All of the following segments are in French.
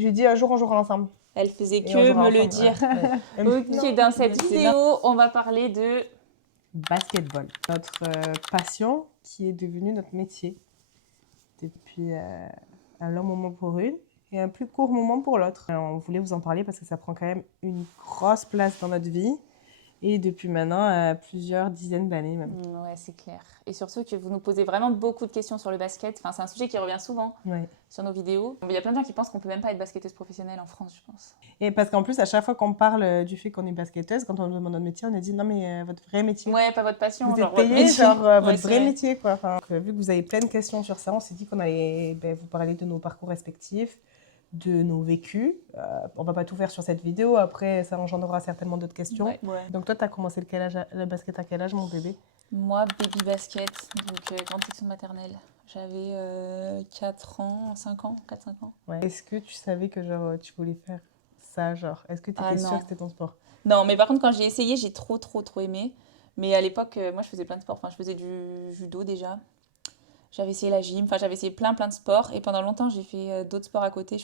Je lui ai dit un jour on jouera ensemble. Elle faisait Et que on jouera me le ensemble, dire. ouais. Ok, dans cette vidéo, on va parler de... Basketball. Notre passion qui est devenue notre métier depuis un long moment pour une et un plus court moment pour l'autre. On voulait vous en parler parce que ça prend quand même une grosse place dans notre vie et depuis maintenant plusieurs dizaines d'années même. Ouais, c'est clair. Et surtout que vous nous posez vraiment beaucoup de questions sur le basket. Enfin, c'est un sujet qui revient souvent Ouais. sur nos vidéos. Il y a plein de gens qui pensent qu'on peut même pas être basketteuse professionnelle en France, je pense. Et parce qu'en plus, à chaque fois qu'on parle du fait qu'on est basketteuse, quand on nous demande notre métier, on a dit non mais votre vrai métier. Ouais, pas votre passion, Vous genre êtes votre payé, métier. genre Ouais, votre c'est vrai vrai. métier, quoi. Enfin, vu que vous avez plein de questions sur ça, on s'est dit qu'on allait vous parler de nos parcours respectifs, de nos vécus. On va pas tout faire sur cette vidéo, après ça engendrera certainement d'autres questions. Ouais. Donc toi, tu as commencé le basket à quel âge, mon bébé? Moi, baby basket, donc grande section maternelle. J'avais 4 ans, 5 ans, 4-5 ans. Ouais. Est-ce que tu savais que genre tu voulais faire ça, genre? Est-ce que tu Ah étais sûre non. que c'était ton sport? Non, mais par contre, quand j'ai essayé, j'ai trop aimé. Mais à l'époque, moi, je faisais plein de sports. Enfin, je faisais du judo déjà. J'avais essayé la gym. Enfin, j'avais essayé plein de sports. Et pendant longtemps, j'ai fait d'autres sports à côté.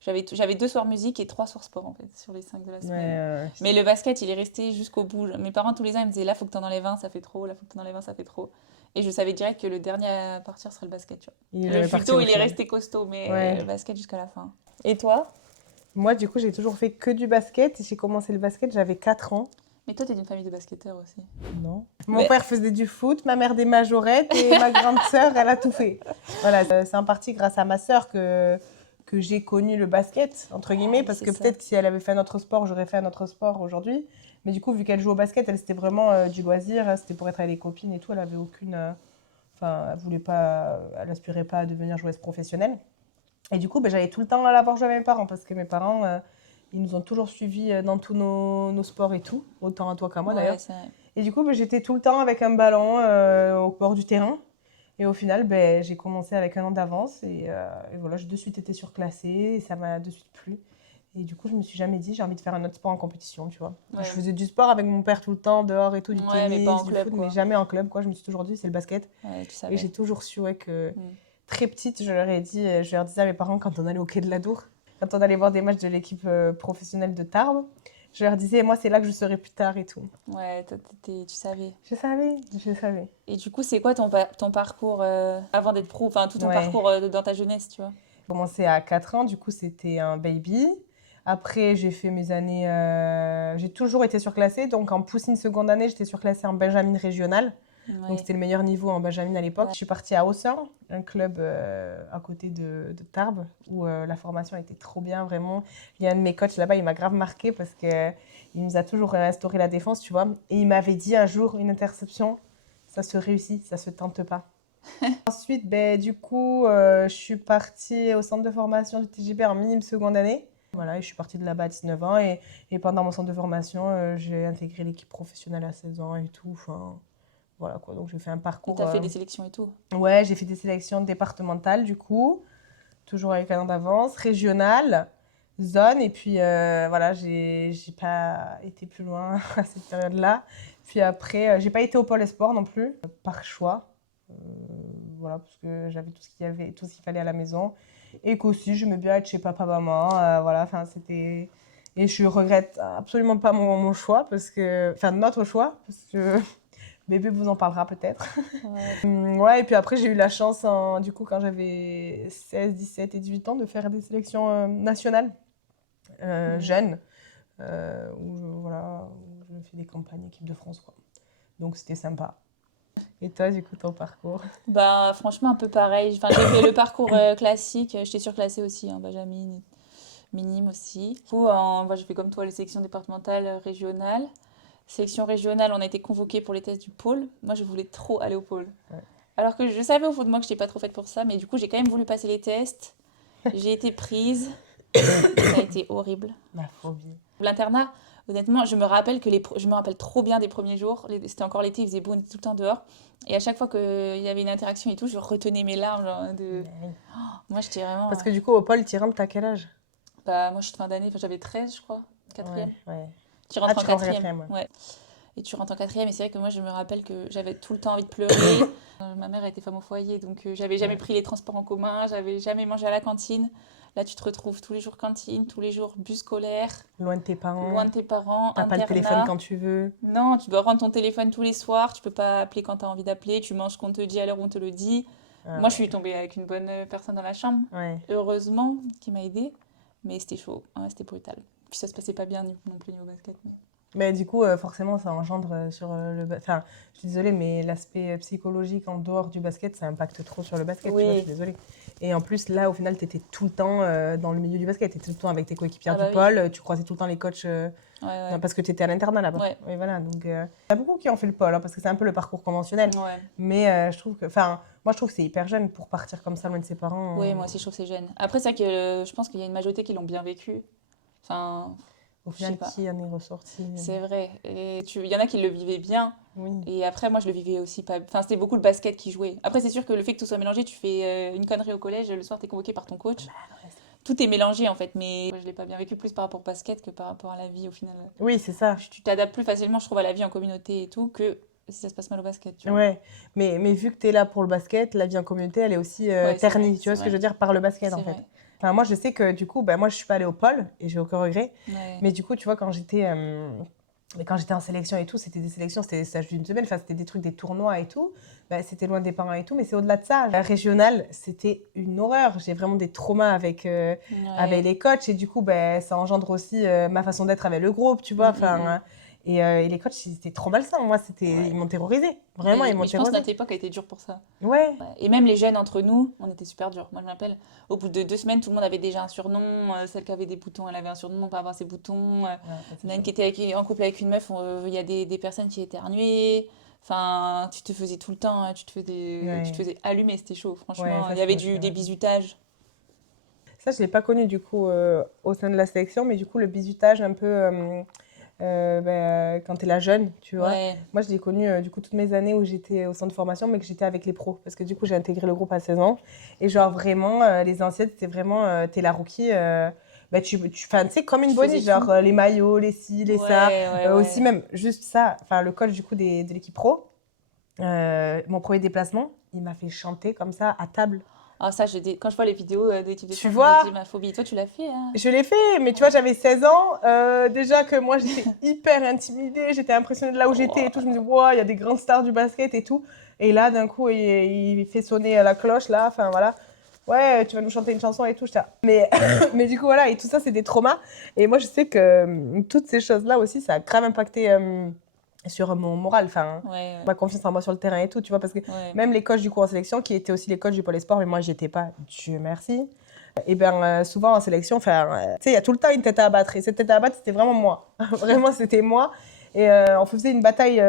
J'avais 2 soirs musique et 3 soirs sport, en fait, sur les 5 de la semaine. Ouais, Mais le basket, il est resté jusqu'au bout. Mes parents, tous les ans, ils me disaient, là, faut que t'en enlèves un, ça fait trop. Là, faut que t'en enlèves un, ça fait trop. Et je savais direct que le dernier à partir serait le basket, tu vois. il est Le jamais parti judo, au il est final. resté costaud, mais Ouais. le basket jusqu'à la fin. Et toi? Moi, du coup, j'ai toujours fait que du basket. J'ai commencé le basket, j'avais 4 ans. Mais toi, t'es d'une famille de basketteurs aussi. Non. Mon Mais- père faisait du foot, ma mère des majorettes et ma grande sœur, elle a tout fait. Voilà, c'est en partie grâce à ma sœur que j'ai connu le basket, entre guillemets, oui, parce c'est que ça. peut-être que si elle avait fait un autre sport, j'aurais fait un autre sport aujourd'hui. Mais du coup, vu qu'elle joue au basket, elle, c'était vraiment du loisir, c'était pour être avec les copines et tout, elle avait aucune... Enfin, elle voulait pas, elle aspirait pas à devenir joueuse professionnelle. Et du coup, ben, j'allais tout le temps à la voir jouer avec mes parents, parce que mes parents, ils nous ont toujours suivis dans tous nos sports et tout, autant à toi qu'à moi d'ailleurs. Ouais, c'est vrai. Et du coup, ben, j'étais tout le temps avec un ballon au bord du terrain. Et au final, ben, j'ai commencé avec un an d'avance. Et voilà, j'ai de suite été surclassée. Et ça m'a de suite plu. Et du coup, je me suis jamais dit, j'ai envie de faire un autre sport en compétition, tu vois. Ouais. Je faisais du sport avec mon père tout le temps, dehors et tout, du Ouais, mais pas en tennis, du club, foot, quoi. mais jamais en club, quoi. Je me suis toujours dit, c'est le basket. Ouais, tu Et savais. j'ai toujours su, ouais, que Mm. très petite, je leur ai dit, je leur disais à mes parents quand on allait au Quai de l'Adour, quand on allait voir des matchs de l'équipe professionnelle de Tarbes, je leur disais, moi, c'est là que je serai plus tard et tout. Ouais, tu savais. Je savais, je savais. Et du coup, c'est quoi ton parcours avant d'être pro? Enfin, tout ton Ouais. parcours dans ta jeunesse, tu vois? J'ai commencé à 4 ans, du coup, c'était un baby. Après, j'ai fait mes années. J'ai toujours été surclassée. Donc, en poussine seconde année, j'étais surclassée en Benjamin régional. Ouais. Donc, c'était le meilleur niveau en Benjamin à l'époque. Ouais. Je suis partie à Auxerre, un club à côté de Tarbes, où la formation était trop bien, vraiment. Il y a un de mes coachs là-bas, il m'a grave marqué parce qu'il nous a toujours instauré la défense, tu vois. Et il m'avait dit un jour, une interception, ça se réussit, ça se tente pas. Ensuite, ben, du coup, je suis partie au centre de formation du TGB en minime seconde année. Voilà, et je suis partie de là-bas à 19 ans. Et pendant mon centre de formation, j'ai intégré l'équipe professionnelle à 16 ans et tout. Enfin, voilà quoi. Donc, j'ai fait un Et parcours. t'as fait des sélections et tout? Ouais, j'ai fait des sélections départementales, du coup. Toujours avec un an d'avance. Régionales, zone. Et puis, voilà, j'ai pas été plus loin à cette période-là. Puis après, j'ai pas été au pôle sport non plus, par choix. Voilà, parce que j'avais tout ce qu'il y avait, tout ce qu'il fallait à la maison. Et qu'aussi, j'aimais bien être chez papa, maman. Voilà, enfin, c'était... Et je regrette absolument pas mon choix, parce que... Enfin, notre choix, parce que bébé vous en parlera peut-être. Ouais. Ouais, et puis après, j'ai eu la chance, du coup, quand j'avais 16, 17 et 18 ans, de faire des sélections nationales jeunes, voilà, où je fais des campagnes équipe de France, quoi. Donc, c'était sympa. Et toi, du coup, ton parcours? Bah, franchement, un peu pareil. Enfin, j'ai fait le parcours classique. J'étais surclassée aussi, hein, Benjamin, minime aussi. Du coup, j'ai fait comme toi les sélections départementales, régionales. Sélection régionale, on a été convoqués pour les tests du pôle. Moi, je voulais trop aller au pôle. Ouais. Alors que je savais au fond de moi que je n'étais pas trop faite pour ça, mais du coup, j'ai quand même voulu passer les tests. J'ai été prise. Ça a été horrible. La phobie. L'internat, honnêtement, je me rappelle trop bien des premiers jours. C'était encore l'été, il faisait beau, on était tout le temps dehors. Et à chaque fois qu'il y avait une interaction et tout, je retenais mes larmes. Genre, Oui. Moi, j'étais vraiment. Parce que du coup, au pôle, tu rentres, t'as quel âge? Bah, moi, je suis fin d'année, enfin, j'avais 13, je crois. Quatrième. Ouais. Tu rentres en Tu rentres en quatrième. quatrième, ouais. Ouais. Et tu rentres en quatrième, et c'est vrai que moi, je me rappelle que j'avais tout le temps envie de pleurer. Ma mère était femme au foyer, donc j'avais jamais pris les transports en commun, j'avais jamais mangé à la cantine. Là, tu te retrouves tous les jours cantine, tous les jours bus scolaire, Loin de tes parents. loin de tes parents, T'as pas le téléphone internat. quand tu veux. Non, tu dois rendre ton téléphone tous les soirs, tu peux pas appeler quand tu as envie d'appeler, tu manges ce qu'on te dit à l'heure où on te le dit. Ah Moi, je suis ouais. tombée avec une bonne personne dans la chambre, Ouais. heureusement, qui m'a aidée, mais c'était chaud, ouais, c'était brutal. Puis ça se passait pas bien non plus au basket. Mais du coup, forcément, ça engendre sur Enfin, je suis désolée, mais l'aspect psychologique en dehors du basket, ça impacte trop sur le basket, tu vois, je suis Oui, désolée. Et en plus, là, au final, tu étais tout le temps dans le milieu du basket. Tu étais tout le temps avec tes coéquipières ah du bah oui, pôle, tu croisais tout le temps les coachs ouais, non, ouais, parce que tu étais à l'internat là-bas. ouais, Et voilà, donc il y a beaucoup qui ont fait le pôle, hein, parce que c'est un peu le parcours conventionnel. ouais. Mais je trouve que, enfin, moi, je trouve que c'est hyper jeune pour partir comme ça loin de ses Oui, parents. moi aussi, je trouve que c'est jeune. Après, c'est vrai que je pense qu'il y a une majorité qui l'ont bien vécu. Enfin, Au je sais final, pas. qui en est ressorti C'est vrai. Et il y en a qui le vivaient bien. Oui. Et après, moi, je le vivais aussi pas. Enfin, c'était beaucoup le basket qui jouait. Après, c'est sûr que le fait que tout soit mélangé, tu fais une connerie au collège, le soir, t'es convoqué par ton coach. Tout est mélangé en fait. Mais moi, je l'ai pas bien vécu plus par rapport au basket que par rapport à la vie au final. Oui, c'est ça. Tu t'adaptes plus facilement, je trouve, à la vie en communauté et tout que si ça se passe mal au basket, tu vois. Ouais, mais vu que tu es là pour le basket, la vie en communauté, elle est aussi Ouais, c'est vrai, ternie. Tu c'est vois ce que je vrai. veux dire par le basket, en C'est fait. vrai. Enfin, moi, je sais que du coup, ben, moi, je suis pas allée au pôle et j'ai aucun regret. Ouais. Mais du coup, tu vois, quand j'étais en sélection et tout, c'était des sélections, c'était des stages d'une semaine, enfin, c'était des trucs, des tournois et tout. Ben, c'était loin des parents et tout, mais c'est au-delà de ça. La régionale, c'était une horreur. J'ai vraiment des traumas avec Ouais. les coachs et du coup, ben, ça engendre aussi ma façon d'être avec le groupe, tu Mm, vois. mm, Enfin, mm. et les coachs, ils étaient trop malsains. Moi, Ouais. ils m'ont terrorisé. Vraiment, ils m'ont Mais je pense que terrorisé. notre époque a été dure pour ça. Ouais. Ouais. Et même les jeunes entre nous, on était super durs. Moi, je m'appelle, au bout de 2 semaines, tout le monde avait déjà un surnom. Celle qui avait des boutons, elle avait un surnom pour avoir ses boutons. Ouais, ça, Il c'est y en a une chaud. qui était en couple avec une meuf, il y a des personnes qui éternuaient. Enfin, tu te faisais tout le temps, hein, tu te Ouais, faisait allumer, c'était chaud. ouais, Franchement, ça, il y avait c'est des terrible. bizutages. Ça, je ne l'ai pas connu du coup au sein de la sélection, mais du coup, le bizutage un peu quand tu es la jeune, tu vois. Ouais, Moi, je l'ai connu du coup toutes mes années où j'étais au centre de formation, mais que j'étais avec les pros. Parce que du coup, j'ai intégré le groupe à 16 ans. Et genre, vraiment, les anciennes, c'était vraiment, t'es la rookie. Enfin, tu sais, comme une tu bonnie, faisais genre tout. les maillots, les ci, les ça. Ouais, ouais, Aussi, ouais. même, juste ça, enfin, le coach du coup de l'équipe pro, mon premier déplacement, il m'a fait chanter comme ça à table. Ah, ça, quand je vois les vidéos de l'équipe de Tu France, je me vois, dis ma phobie. Toi, tu l'as fait, hein? je l'ai fait, mais tu vois, j'avais 16 ans. Déjà que moi, j'étais hyper intimidée, j'étais impressionnée de là où j'étais et tout. Je me disais, wow, il y a des grandes stars du basket et tout. Et là, d'un coup, il fait sonner la cloche, là, enfin voilà. Ouais, tu vas nous chanter une chanson et tout. Mais du coup, voilà, et tout ça, c'est des traumas. Et moi, je sais que toutes ces choses-là aussi, ça a grave impacté sur mon moral, enfin, Ouais, ma confiance en moi sur le terrain et tout, tu vois, parce que ouais. même les coachs du cours en sélection, qui étaient aussi les coachs du pôle sport, mais moi, j'y étais pas, Dieu merci. Et bien, souvent en sélection, enfin, tu sais, il y a tout le temps une tête à abattre. Et cette tête à abattre, c'était vraiment moi. Vraiment, c'était moi. Et on faisait une bataille.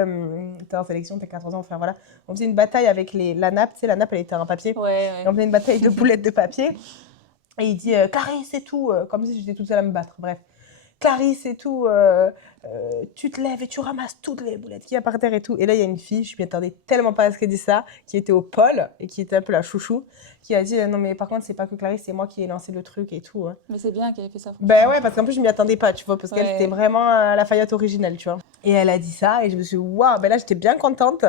T'es en sélection, t'es 14 ans, enfin voilà. On faisait une bataille avec la nappe. Tu sais, la nappe, elle était en papier. Et Ouais, on faisait une bataille de boulettes de papier. Et il dit Clarisse et tout, comme si j'étais toute seule à me battre. Bref. Clarisse et tout, tu te lèves et tu ramasses toutes les boulettes qu'il y a par terre et tout. Et là, il y a une fille, je m'y attendais tellement pas à ce qu'elle dise ça, qui était au pôle et qui était un peu la chouchou, qui a dit non, mais par contre, c'est pas que Clarisse, c'est moi qui ai lancé le truc et tout. Hein. mais c'est bien qu'elle ait fait ça, Ben franchement. ouais, parce qu'en plus, je m'y attendais pas, tu vois, parce qu'elle, c'était Ouais, vraiment la Fayotte originelle, tu vois. Et elle a dit ça, et je me suis dit, waouh, ben là, j'étais bien contente,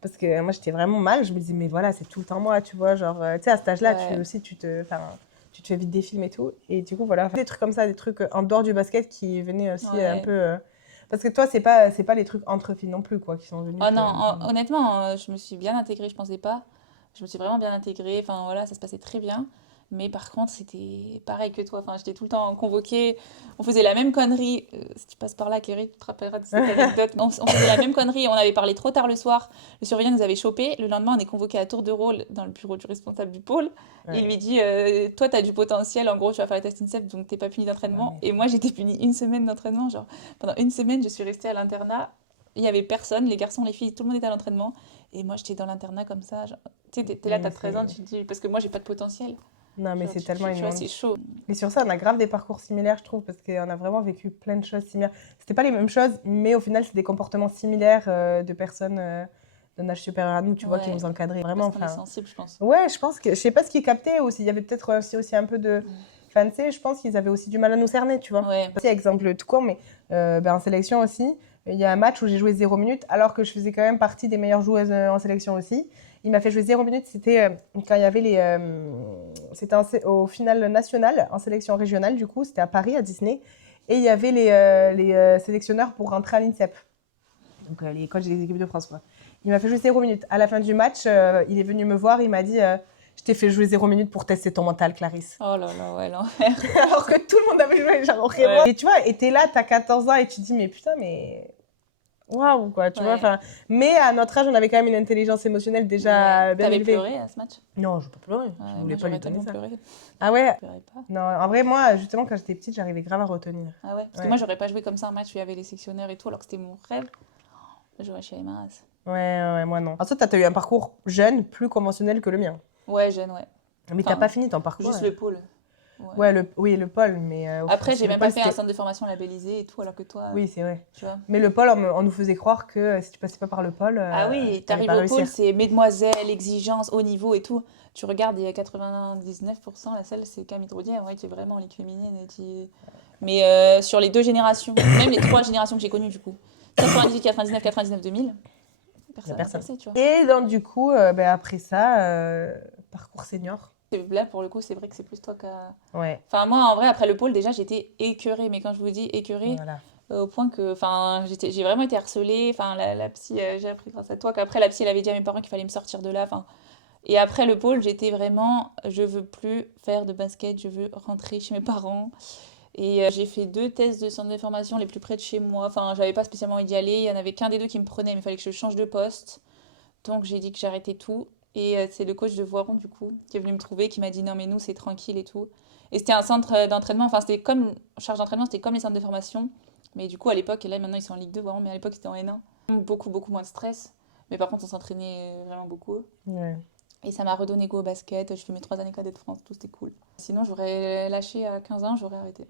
parce que moi, j'étais vraiment mal. Je me disais, mais voilà, c'est tout le temps moi, tu vois, genre, tu sais, à cet âge-là, ouais. tu te fais vite des films et tout. Et du coup, voilà, des trucs comme ça, des trucs en dehors du basket qui venaient aussi un peu. Ouais. Parce que toi, c'est pas les trucs entre filles non plus, quoi, qui sont venus Oh te. non, honnêtement, je me suis bien intégrée, je pensais pas. Je me suis vraiment bien intégrée, enfin voilà, ça se passait très bien. Mais par contre, c'était pareil que toi. Enfin, j'étais tout le temps convoquée. On faisait la même connerie. Si tu passes par là, Cléry, tu te rappelleras de cette anecdote. On faisait la même connerie. On avait parlé trop tard le soir. Le surveillant nous avait chopé. Le lendemain, on est convoqué à tour de rôle dans le bureau du responsable du pôle. Il Ouais. lui dit toi, t'as du potentiel. En gros, tu vas faire les tests INSEP, donc t'es pas puni Non, d'entraînement. mais Et moi, j'étais punie une semaine d'entraînement. Genre, pendant une semaine, je suis restée à l'internat. Il y avait personne, les garçons, les filles, tout le monde était à l'entraînement. Et moi, j'étais dans l'internat comme ça. Genre, tu sais, t'es là, t'as mais 13 ans, tu c'est. te dis, parce que moi, j'ai pas de potentiel. Non, mais Genre, c'est tellement tu vois, immonde. c'est chaud. Et sur ça, on a grave des parcours similaires, je trouve, parce qu'on a vraiment vécu plein de choses similaires. C'était pas les mêmes choses, mais au final, c'est des comportements similaires de personnes d'un âge supérieur à nous, tu vois, qui Ouais, nous encadraient vraiment. parce qu'on est Enfin, sensible, je pense. ouais, je pense que, je sais pas ce qu'ils captaient, ou s'il y avait peut-être aussi un peu de. Enfin, tu sais, je pense qu'ils avaient aussi du mal à nous cerner, tu vois. Ouais, C'est exemple tout court, mais en sélection aussi, Il y a un match où j'ai joué 0 minutes, alors que je faisais quand même partie des meilleures joueuses en sélection aussi. Il m'a fait jouer 0 minutes, c'était quand il y avait c'était au final national, en sélection régionale, du coup, c'était à Paris, à Disney. Et il y avait les sélectionneurs pour rentrer à l'INSEP. Donc les coachs des équipes de France, quoi. Il m'a fait jouer 0 minutes. À la fin du match, il est venu me voir, il m'a dit je t'ai fait jouer 0 minutes pour tester ton mental, Clarisse. Oh là là, ouais, l'enfer. Alors que tout le monde avait joué, genre vraiment. Ouais. Et tu vois, et t'es là, t'as 14 ans et tu te dis mais putain, mais waouh, quoi, tu vois. Ouais. Mais à notre âge, on avait quand même une intelligence émotionnelle déjà Ouais. bien T'avais élevée. pleuré à ce match? Non, je ne veux pas pleurer. Ouais, Je moi, voulais pas lui j'aurais donner tellement ça. pleuré. Ah ouais? Je pleurais pas. Non, en vrai, moi, justement, quand j'étais petite, j'arrivais grave à retenir. Ah ouais? Parce que Ouais. moi, j'aurais pas joué comme ça un match où il y avait les sectionnaires et tout, alors que c'était mon rêve. J'aurais chialé ma race. Ouais, moi non. Ensuite, t'as eu un parcours jeune, plus conventionnel que le mien. Ouais, jeune, ouais. Mais Enfin, t'as pas fini ton parcours. Juste Ouais, le pôle. ouais oui, le pôle, mais Après, j'ai le même pas pôle, fait un c'était- centre de formation labellisé et tout, alors que toi, Oui, c'est vrai. tu vois. Mais le pôle, on nous faisait croire que si tu passais pas par le pôle, Ah oui, t'allais t'arrives pas au pôle, réussir. c'est mesdemoiselles, exigence, haut niveau et tout. Tu regardes, il y a 99%, la salle, c'est Camille Droudier, ouais, qui est vraiment en ligue féminine. Mais sur les 2 générations, même les 3 générations que j'ai connues, du coup, 98, 99, 99, 2000, Y a personne n'a personne. passé, tu vois. Et donc, du coup, après ça, parcours senior. Et là, pour le coup, c'est vrai que c'est plus toi qu'à... Ouais, Enfin, moi, en vrai, après le pôle, déjà, j'étais écœurée. Mais quand je vous dis écœurée, voilà. au point que, enfin, j'ai vraiment été harcelée. Enfin, la psy, j'ai appris grâce à toi qu'après, la psy, elle avait dit à mes parents qu'il fallait me sortir de là. Enfin, et après le pôle, j'étais vraiment, je veux plus faire de basket, je veux rentrer chez mes parents. Et j'ai fait 2 tests de centre de formation les plus près de chez moi. Enfin, j'avais pas spécialement envie d'y aller. Il y en avait qu'un des deux qui me prenait, mais il fallait que je change de poste. Donc j'ai dit que j'arrêtais tout. Et c'est le coach de Voiron, du coup, qui est venu me trouver, qui m'a dit non, mais nous, c'est tranquille et tout. Et c'était un centre d'entraînement, enfin, c'était comme charge d'entraînement, c'était comme les centres de formation. Mais du coup, à l'époque, et là maintenant ils sont en Ligue 2, Voiron, mais à l'époque, c'était en N1. Beaucoup, beaucoup moins de stress. Mais par contre, on s'entraînait vraiment beaucoup. Ouais. Et ça m'a redonné goût au basket. Je fais mes 3 années cadet de France, tout c'était cool. Sinon, j'aurais lâché à 15 ans, j'aurais arrêté.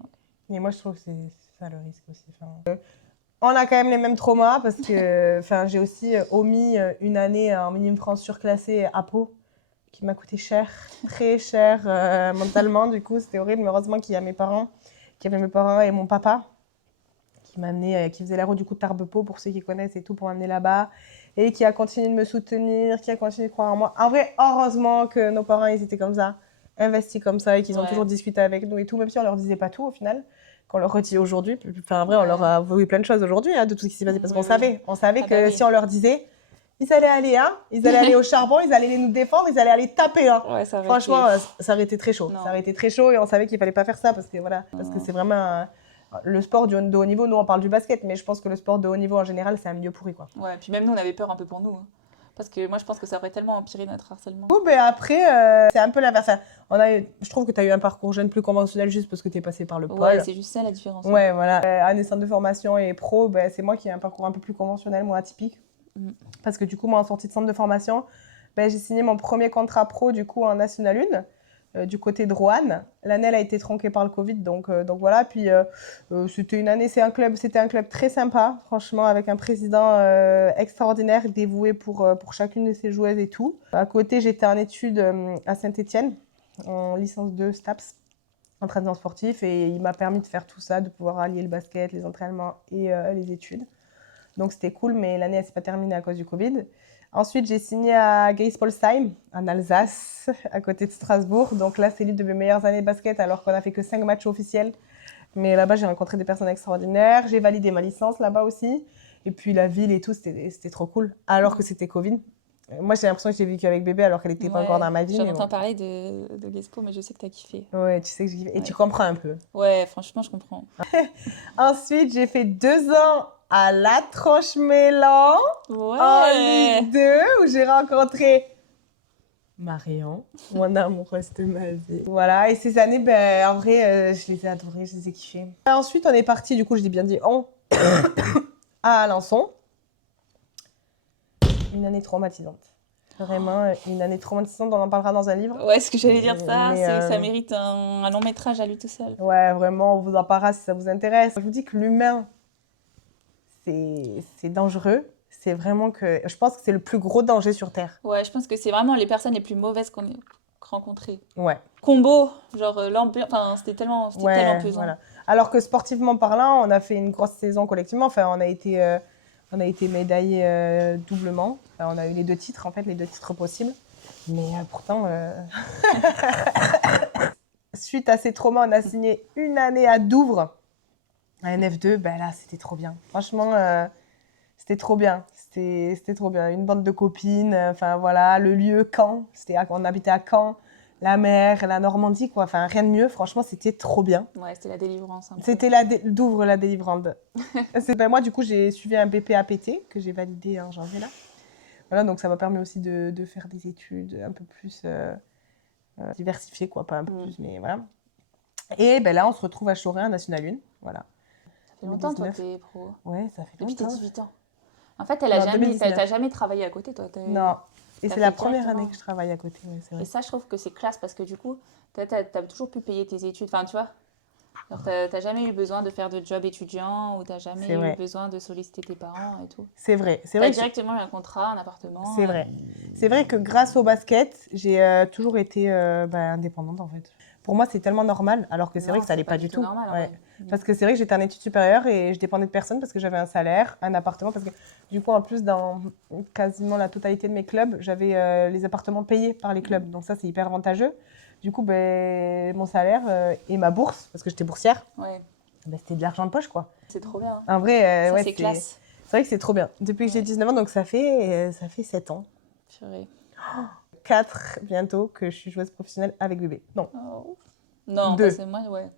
Et moi, je trouve que c'est ça le risque aussi. On a quand même les mêmes traumas parce que j'ai aussi omis une année en minime France surclassée à Pau qui m'a coûté cher, très cher mentalement. Du coup, c'était horrible. Mais heureusement qu'il y a mes parents, qu'il y avait mes parents et mon papa qui m'amenait, qui faisait la route du coup de Tarbes-Pau pour ceux qui connaissent et tout pour m'amener là-bas et qui a continué de me soutenir, qui a continué de croire en moi. En vrai, heureusement que nos parents ils étaient comme ça, investis comme ça et qu'ils ont Ouais. toujours discuté avec nous et tout, même si on leur disait pas tout au final. Qu'on leur redit aujourd'hui, en vrai, on Ouais. leur a avoué plein de choses aujourd'hui de tout ce qui s'est passé parce Oui, qu'on oui. savait, on savait Ah que bah oui. si on leur disait, ils allaient aller au charbon, ils allaient nous défendre, ils allaient aller taper. Ouais, ça aurait Franchement, été... ça aurait été très chaud. Non. Ça aurait été très chaud et on savait qu'il fallait pas faire ça parce que voilà, parce que c'est vraiment le sport de haut niveau. Nous, on parle du basket, mais je pense que le sport de haut niveau en général, c'est un milieu pourri, quoi. Ouais, puis même nous, on avait peur un peu pour nous. Hein. Parce que moi, je pense que ça aurait tellement empiré notre harcèlement. Après, c'est un peu l'inverse. Je trouve que tu as eu un parcours jeune plus conventionnel juste parce que tu es passé par le pôle. Ouais, c'est juste ça la différence. Hein. Ouais, voilà. À des centres de formation et pro, c'est moi qui ai un parcours un peu plus conventionnel, moi atypique. Mm. Parce que du coup, moi, en sortie de centre de formation, j'ai signé mon premier contrat pro du coup en National 1, du côté de Roanne. L'année, elle a été tronquée par le Covid, donc voilà. Puis c'était une année, c'était un club très sympa, franchement, avec un président extraordinaire, dévoué pour chacune de ses joueuses et tout. À côté, j'étais en études à Saint-Étienne, en licence 2 STAPS. Entraînement sportif et il m'a permis de faire tout ça, de pouvoir allier le basket, les entraînements et les études. Donc c'était cool, mais l'année elle s'est pas terminée à cause du Covid. Ensuite, j'ai signé à Geispolsheim, en Alsace, à côté de Strasbourg. Donc là, c'est l'une de mes meilleures années de basket, alors qu'on a fait que 5 matchs officiels. Mais là-bas, j'ai rencontré des personnes extraordinaires. J'ai validé ma licence là-bas aussi. Et puis la ville et tout, c'était trop cool. Alors que c'était Covid. Moi, j'ai l'impression que j'ai vécu avec bébé alors qu'elle n'était pas encore dans ma vie. J'en mais entends bon. parler de Gespo, mais je sais que t'as kiffé. Ouais, tu sais que j'ai kiffé. Et Ouais. tu comprends un peu. Ouais, franchement, je comprends. Ensuite, j'ai fait 2 ans à La Tronche-Mélan, en Ouais. Ligue 2, où j'ai rencontré Marion, mon amoureuse de ma vie. Voilà, et ces années, en vrai, je les ai adorées, je les ai kiffées. Ensuite, on est parti, du coup, je l'ai bien dit, à Alençon. Une année traumatisante. Vraiment, une année traumatisante, on en parlera dans un livre. Ouais, ce que j'allais dire ça, Mais, ça mérite un long métrage à lui tout seul. Ouais, vraiment, on vous en parlera si ça vous intéresse. Je vous dis que l'humain, c'est dangereux. C'est vraiment que... Je pense que c'est le plus gros danger sur Terre. Ouais, je pense que c'est vraiment les personnes les plus mauvaises rencontré. Ouais. Combo, genre l'ambiance, enfin c'était tellement pesant. Voilà. Alors que sportivement parlant, on a fait une grosse saison collectivement. Enfin, on a été médaillés doublement. Enfin, on a eu les 2 titres, en fait, les 2 titres possibles. Mais pourtant, suite à ces traumas, on a signé une année à Douvres, à NF2. Ben là, c'était trop bien. Franchement, c'était trop bien. C'était trop bien. Une bande de copines, enfin voilà, le lieu, Caen. On habitait à Caen, la mer, la Normandie, quoi. Enfin, rien de mieux. Franchement, c'était trop bien. Ouais, c'était la délivrance un peu. C'était Douvres, la délivrante. Moi, du coup, j'ai suivi un BPAPT que j'ai validé en janvier, là. Voilà, donc ça m'a permis aussi de faire des études un peu plus diversifiées, quoi. Pas un peu plus, mais voilà. Et ben là, on se retrouve à Choret, en National 1. Voilà. Ça fait longtemps, toi, 2019. t'es pro. Ouais, ça fait Depuis tes longtemps. 18 ans. En fait, Non, 2019. t'as jamais travaillé à côté, toi. Non. Et t'as c'est la fait première directement. année que je travaille à côté, ouais, c'est vrai. Et ça, je trouve que c'est classe parce que du coup, t'as toujours pu payer tes études. Enfin, tu vois, genre, t'as jamais eu besoin de faire de job étudiant ou t'as jamais C'est eu vrai. besoin de solliciter tes parents et tout. C'est vrai. C'est T'as vrai. directement eu un contrat, un appartement. C'est vrai. C'est vrai que grâce au basket, j'ai toujours été indépendante, en fait. Pour moi, c'est tellement normal, alors que c'est vrai Non, que ça c'est n'allait pas du tout. normal, en Ouais. vrai. Parce que c'est vrai que j'étais en études supérieures et je dépendais de personne parce que j'avais un salaire, un appartement. Parce que du coup, en plus, dans quasiment la totalité de mes clubs, j'avais les appartements payés par les clubs. Donc ça, c'est hyper avantageux. Du coup, mon salaire et ma bourse, parce que j'étais boursière, Ouais, c'était de l'argent de poche, quoi. c'est trop bien. En vrai, Ça, ouais, c'est classe. c'est vrai que c'est trop bien. Depuis que j'ai Ouais. 19 ans, donc ça fait 7 ans. Purée. 4 bientôt que je suis joueuse professionnelle avec bébé. Non, Oh. Non, 2. c'est moi, ouais.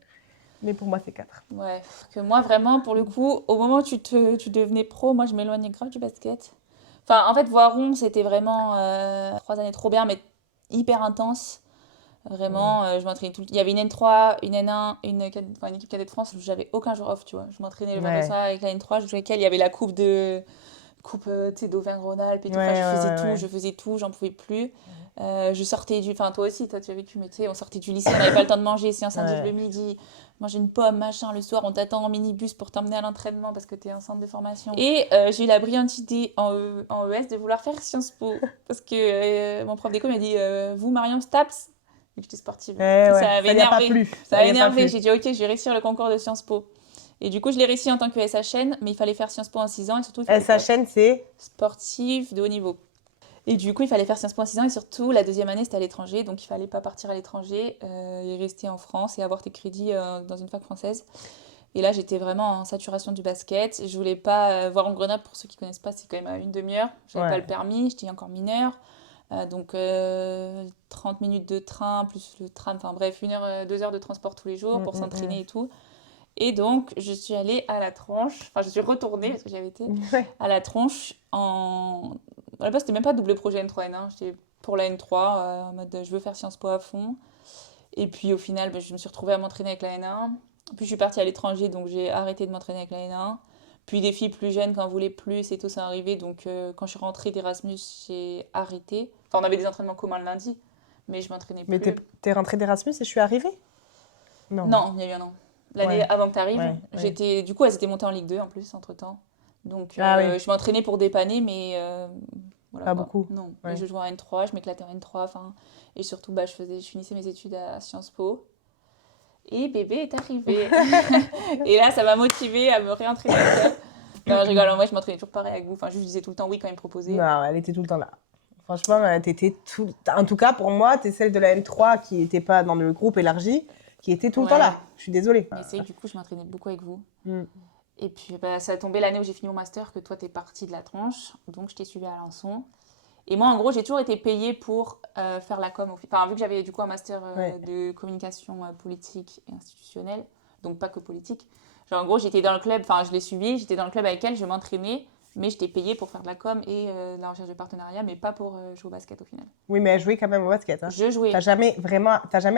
Mais pour moi, c'est 4. Ouais, que moi vraiment, pour le coup, au moment où tu devenais pro, moi je m'éloignais grave du basket. Enfin, en fait, Voiron, c'était vraiment 3 années trop bien, mais hyper intense. Vraiment, je m'entraînais tout le temps. Il y avait une N3, une N1, une équipe cadette de France, j'avais aucun jour off, tu vois. Je m'entraînais le vendredi Ouais. soir avec la N3, je jouais avec elle. Il y avait la coupe tu sais, d'Auvergne-Rhône-Alpes et tout. Enfin, Ouais. je faisais tout, j'en pouvais plus. Je sortais enfin, toi aussi, toi, tu as vécu, mais tu sais, on sortait du lycée, on n'avait pas le temps de manger, séance indive le Ouais. midi, manger une pomme, machin, le soir, on t'attend en minibus pour t'emmener à l'entraînement parce que t'es un centre de formation. Et j'ai eu la brillante idée en ES de vouloir faire Sciences Po. Parce que mon prof d'éco m'a dit, vous, Marion Staps, vu que j'étais sportive. Ouais, Et ouais. ça avait Ça y a pas énervé. plu. Ça a y a pas énervé. plu. J'ai dit, ok, je vais réussir le concours de Sciences Po. Et du coup, je l'ai réussi en tant que SHN, mais il fallait faire Sciences Po en 6 ans et surtout, il fallait faire SHN, c'est sportif de haut niveau. Et du coup, il fallait faire Sciences Po en 6 ans et surtout, la deuxième année, c'était à l'étranger. Donc, il fallait pas partir à l'étranger et rester en France et avoir tes crédits dans une fac française. Et là, j'étais vraiment en saturation du basket. Je voulais pas voir en Grenoble, pour ceux qui connaissent pas, c'est quand même à une demi-heure. J'avais pas le permis, j'étais encore mineure. Donc 30 minutes de train, plus le tram, enfin bref, 2 heures de transport tous les jours pour s'entraîner et tout. Et donc, je suis allée à la tronche, enfin, je suis retournée parce que j'y avais été, Ouais. à la tronche en. À la base, c'était même pas double projet N3 N1, j'étais pour la N3, en mode je veux faire Sciences Po à fond. Et puis au final, je me suis retrouvée à m'entraîner avec la N1. Puis je suis partie à l'étranger, donc j'ai arrêté de m'entraîner avec la N1. Puis des filles plus jeunes qui en voulaient plus et tout ça arrivé. Donc quand je suis rentrée d'Erasmus, j'ai arrêté. Enfin, on avait des entraînements communs le lundi, mais je m'entraînais Mais plus. t'es rentrée d'Erasmus et je suis arrivée? Non. Non, il y a eu un an. L'année Ouais. avant que tu arrives, Ouais. du coup, elles étaient montées en Ligue 2 en plus, entre-temps. Donc, Ah oui. je m'entraînais pour dépanner, mais voilà Pas quoi. beaucoup. Non. Ouais. Et je jouais en N3, je m'éclatais en N3, enfin. Et surtout, je finissais mes études à Sciences Po. Et bébé est arrivé. Et là, ça m'a motivée à me réentraîner avec elle. Non, je rigole, en vrai, je m'entraînais toujours pareil avec vous. Enfin, je disais tout le temps oui quand il me proposait. Non, elle était tout le temps là. Franchement, t'étais tout. En tout cas, pour moi, t'es celle de la N3 qui n'était pas dans le groupe élargi, qui était tout le temps là. Je suis désolée. Mais c'est que du coup, je m'entraînais beaucoup avec vous. Mm. Et puis, ça a tombé l'année où j'ai fini mon master que toi, t'es partie de la tronche. Donc, je t'ai suivi à Alençon. Et moi, en gros, j'ai toujours été payée pour faire la com. Enfin, vu que j'avais du coup un master de communication politique et institutionnelle, donc pas que politique. Genre, en gros, j'étais dans le club, enfin, je l'ai suivi, j'étais dans le club avec elle, je m'entraînais, mais j'étais payée pour faire de la com et de la recherche de partenariat, mais pas pour jouer au basket au final. Oui, mais elle jouait quand même au basket. Hein. Je jouais. T'as jamais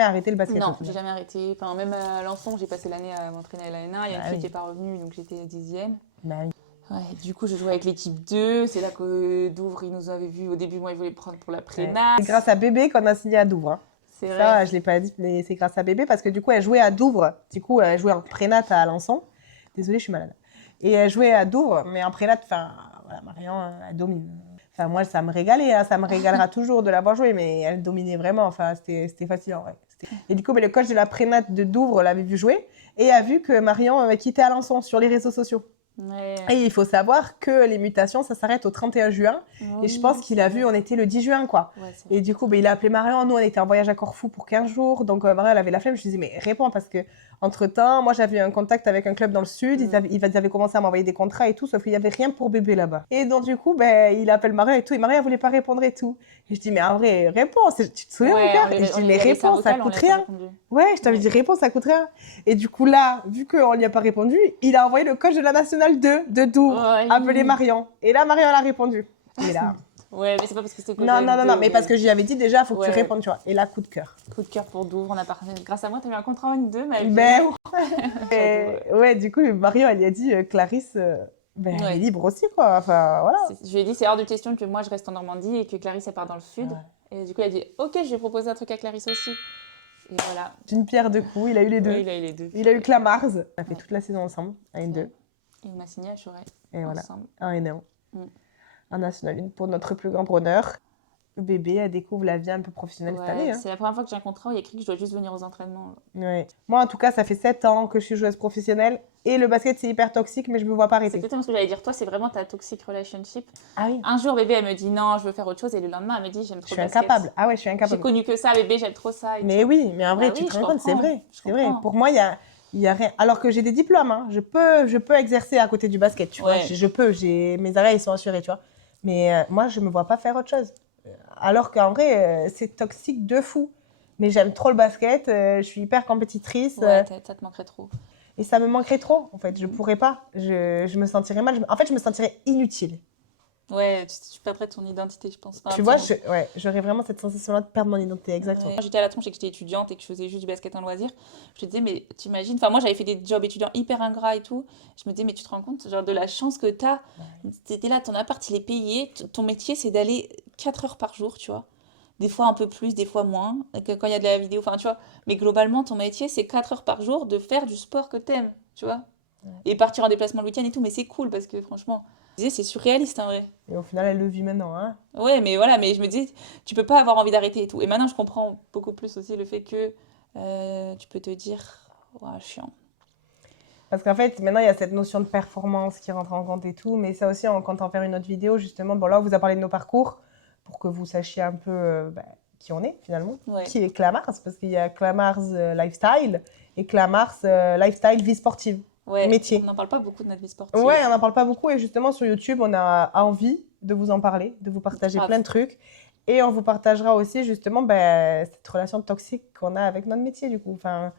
arrêté le basket? Non, j'ai jamais arrêté. Enfin, même à Alençon, j'ai passé l'année à m'entraîner à la N1. Il y a une fille qui n'est pas revenue, donc j'étais 10e. Bah oui. Ouais, du coup, je jouais avec l'équipe 2. C'est là que Douvres, ils nous avaient vus. Au début, moi, ils voulaient me prendre pour la prénat. C'est grâce à Bébé qu'on a signé à Douvres. Hein. C'est vrai. Ça, je l'ai pas dit, mais c'est grâce à Bébé parce que du coup, elle jouait à Douvres. Du coup, elle jouait en prénat à Alençon. Désolée, je suis malade. Et elle jouait à Douvres, mais en prénat, enfin, voilà, Marion, elle domine. Enfin, moi, ça me régalait, hein, ça me régalera toujours de l'avoir joué, mais elle dominait vraiment. Enfin, c'était fascinant. Ouais. Et du coup, le coach de la prénat de Douvres l'avait vu jouer et a vu que Marion quittait Alençon sur les réseaux sociaux. Ouais. Et il faut savoir que les mutations, ça s'arrête au 31 juin. Et je pense qu'il a vu, on était le 10 juin, quoi. Ouais, et du coup, il a appelé Marion. Nous, on était en voyage à Corfou pour 15 jours. Donc, Marion, elle avait la flemme. Je lui disais, mais réponds, parce que entre-temps, moi, j'avais eu un contact avec un club dans le sud. Ils avaient commencé à m'envoyer des contrats et tout, sauf qu'il n'y avait rien pour bébé là-bas. Et donc, du coup, il appelle Marion et tout. Et Marion, elle ne voulait pas répondre et tout. Et je dis, mais en vrai, réponds. Tu te souviens, mon cœur? Et je dis, mais réponds, ça coûte rien. Ouais, je t'avais dit, réponds, ça coûte rien. Et du coup, là, vu qu'on n'y a pas répondu, il a envoyé le coach de la Nationale 2 de Douvres, appeler Marion. Et là, Marion, elle a répondu. Et là... Ouais, mais c'est pas parce que c'était Non, mais parce que j'y avais dit déjà, il faut que tu répondes, tu vois. Et là, coup de cœur. Coup de cœur pour Douvres, on a parlé. Grâce à moi, tu as eu un contrat en N2, ma vie. Ouais, du coup, Marion, elle y a dit, Clarisse, elle est libre aussi, quoi. Enfin, voilà. Je lui ai dit, c'est hors de question que moi, je reste en Normandie et que Clarisse, elle part dans le sud. Ouais. Et du coup, elle a dit, ok, je vais proposer un truc à Clarisse aussi. Et voilà. D'une pierre deux coups, il a eu les deux. Oui, il a eu les deux. Il a eu Clamars. On a fait toute la saison ensemble, à N2. Et il m'a signé à Choret. Et voilà, ensemble. en N1. En National 1 pour notre plus grand bonheur. Bébé, elle découvre la vie un peu professionnelle cette année. Hein. C'est la première fois que j'ai un contrat où il y a écrit que je dois juste venir aux entraînements. Ouais. Moi, en tout cas, ça fait 7 ans que je suis joueuse professionnelle et le basket, c'est hyper toxique, mais je me vois pas arrêter. C'est exactement ce que j'allais dire. Toi, c'est vraiment ta toxic relationship. Ah oui. Un jour, bébé, elle me dit non, je veux faire autre chose. Et le lendemain, elle me dit j'aime trop le basket. Je suis incapable. Ah ouais, je suis incapable. J'ai connu que ça, bébé, j'aime trop ça. Mais oui, mais en vrai, tu te rends compte, c'est vrai. C'est vrai. Pour moi, il y a rien. Alors que j'ai des diplômes, hein. Je peux exercer à côté du basket, tu vois. Je peux, mes arrêts, ils sont assurés, tu vois. Mais moi, je me vois pas faire autre chose. Alors qu'en vrai, c'est toxique de fou. Mais j'aime trop le basket, je suis hyper compétitrice. Ouais, ça te manquerait trop. Et ça me manquerait trop, en fait. Je pourrais pas. Je me sentirais mal. En fait, je me sentirais inutile. Ouais, tu perdrais ton identité, je pense. Tu vois, j'aurais vraiment cette sensation-là de perdre mon identité, exactement. Quand j'étais à la tronche et que j'étais étudiante et que je faisais juste du basket en loisir, je me disais, mais t'imagines, enfin moi j'avais fait des jobs étudiants hyper ingrats et tout, je me disais, mais tu te rends compte, genre de la chance que t'as, t'étais là, ton appart il est payé, ton métier c'est d'aller 4 heures par jour, tu vois. Des fois un peu plus, des fois moins, quand il y a de la vidéo, enfin tu vois, mais globalement ton métier c'est 4 heures par jour de faire du sport que t'aimes, tu vois. Et partir en déplacement le week-end et tout, mais c'est cool parce que franchement... c'est surréaliste en vrai. Et au final, elle le vit maintenant, hein. Ouais, mais voilà, mais je me dis, tu peux pas avoir envie d'arrêter et tout. Et maintenant, je comprends beaucoup plus aussi le fait que tu peux te dire, ouais, chiant. Parce qu'en fait, maintenant, il y a cette notion de performance qui rentre en compte et tout. Mais ça aussi, on compte en faire une autre vidéo, justement. Bon, là, on vous a parlé de nos parcours pour que vous sachiez un peu qui on est, finalement. Ouais. Qui est Clamars. Parce qu'il y a Clamars Lifestyle et Clamars Lifestyle Vie Sportive. Ouais, métier. On n'en parle pas beaucoup de notre vie sportive. Ouais, on n'en parle pas beaucoup. Et justement, sur YouTube, on a envie de vous en parler, de vous partager plein de trucs. Et on vous partagera aussi, justement, cette relation toxique qu'on a avec notre métier, du coup. Enfin,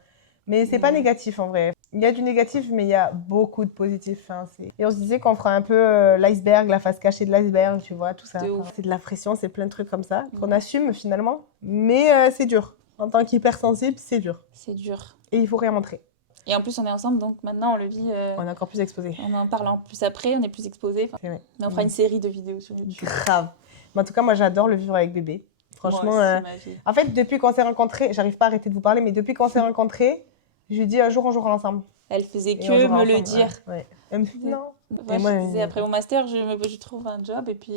mais c'est pas négatif, en vrai. Il y a du négatif, mais il y a beaucoup de positif. Hein. Et on se disait qu'on fera un peu l'iceberg, la face cachée de l'iceberg, tu vois, tout ça. Enfin, c'est de la pression, c'est plein de trucs comme ça qu'on assume, finalement. Mais c'est dur. En tant qu'hypersensible, c'est dur. C'est dur. Et il faut rien montrer. Et en plus, on est ensemble, donc maintenant, on le vit... On est encore plus exposé. On en parle en plus après, on est plus exposé. Mais on fera une série de vidéos sur YouTube. Grave. Mais en tout cas, moi, j'adore le vivre avec bébé. Franchement, en fait, depuis qu'on s'est rencontrés, j'arrive pas à arrêter de vous parler, mais depuis qu'on s'est rencontrés, je lui dis un jour, on jouera ensemble. Elle faisait que me le dire. Ouais. Elle me dit non. Moi, je disais, après mon master, je trouve un job et puis...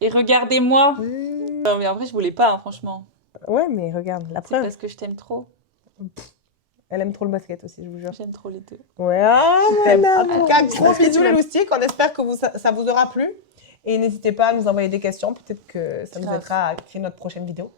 Et regardez-moi. Non, mais en vrai, je voulais pas, hein, franchement. Ouais, mais regarde, la preuve. C'est parce que je t'aime trop. Elle aime trop le basket aussi, je vous jure. J'aime trop les deux. Ouais, en tout cas, gros bisous les loustiques. On espère que ça vous aura plu. Et n'hésitez pas à nous envoyer des questions. Peut-être que ça nous aidera à créer notre prochaine vidéo.